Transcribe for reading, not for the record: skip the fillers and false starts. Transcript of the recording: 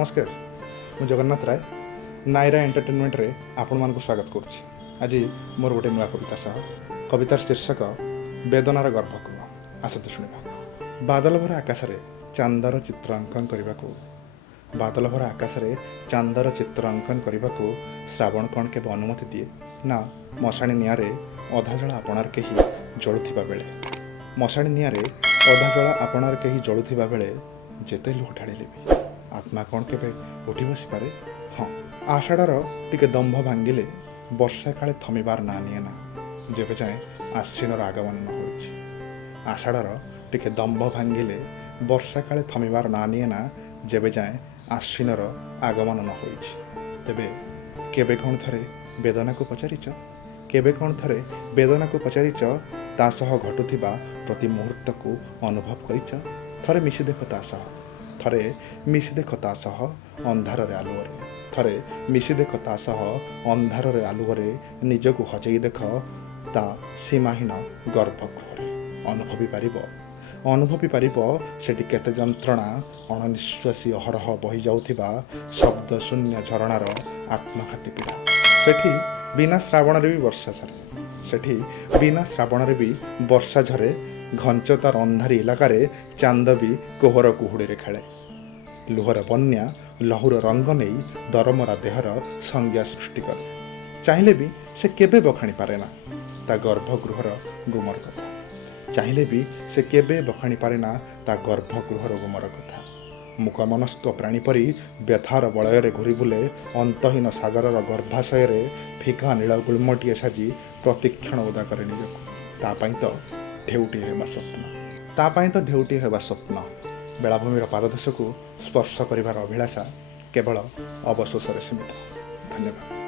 नमस्कार मु जगन्नाथ राय नायरा एंटरटेनमेंट रे आपण मान स्वागत करुच्ची। आज मोर गोटे नुआ कविता सह कवितार शीर्षक वेदनार गर्भगृह। आसतु शुणा। बादल भरा आकाश रे चांदर चित्र अंकन करने को बादल भरा आकाश रे चांदर चित्र अंकन करने को श्रावण कौन के अनुमति दिए ना। मशाणी निआरे अधा जला आपणार केही जलुथिबा बेले मशाणी निआरे अधा जला आपणार केही जलुथिबा बेले जेते लुह ढाड़िले भी आत्मा कौन के उठी बसी पारे। हाँ, आषाढ़र टिके दंभ भांगिले वर्षा काले थमिबार ना निए ना जेबे जाए आश्विनर आगमन न होइछि। आषाढ़र टिके दंभ भांगिले वर्षा काले थमिबार ना निए ना जेबे जाए आश्विनर आगमन न होइछि। तेबे केबे कौन थरे वेदना को पचारिच केबे कौन थरे वेदना को पचारिच ता सह घटुथिबा प्रति मुहूर्त को अनुभव करिच। थरे मिशी देख ता सह थरे मिशी देख ता सह अंधार रे आलुअरे थरे मिशी देख ता सह अंधार रे आलुअरे निजको हजई देख ता सीमाहीन गर्भगृहरे अनुभवी पारिबो सेठी केते जंत्रणा अणनिश्वासी अहरह बही जाउथिबा शब्द शून्य झरणार आत्मघाती पीड़ा। सेठी बिना श्रावण रे भी वर्षा झरे सेठी बिना श्रावण रे भी वर्षा झरे घंचतार अंधारी इलाकार चांद भी कोहर कुहुड़ी खेले। लुहर बन्या लहुर रंग नहीं दरमरा देहर संज्ञा सृष्टि करे। चाहिए भी से केबे बखाणी पारे ना ता गर्भगृहर गुमर कथा चाहिए भी से केबे बखाणी पारे ना ता गर्भगृहर गुमर कथा। मुकमनस्क प्राणी परी व्यथार बलय घूरी बुले अंतहीन सागरर गर्भाशय फिका नील गुलमटिए साजी प्रतिक्षण उदा करे निजको। तापाई तो ढेउटी हेबा स्वप्न बेलाभूमिर पारदर्श को स्पर्श करिवार अभिलाषा केवल अवशोषरे सीमित। धन्यवाद।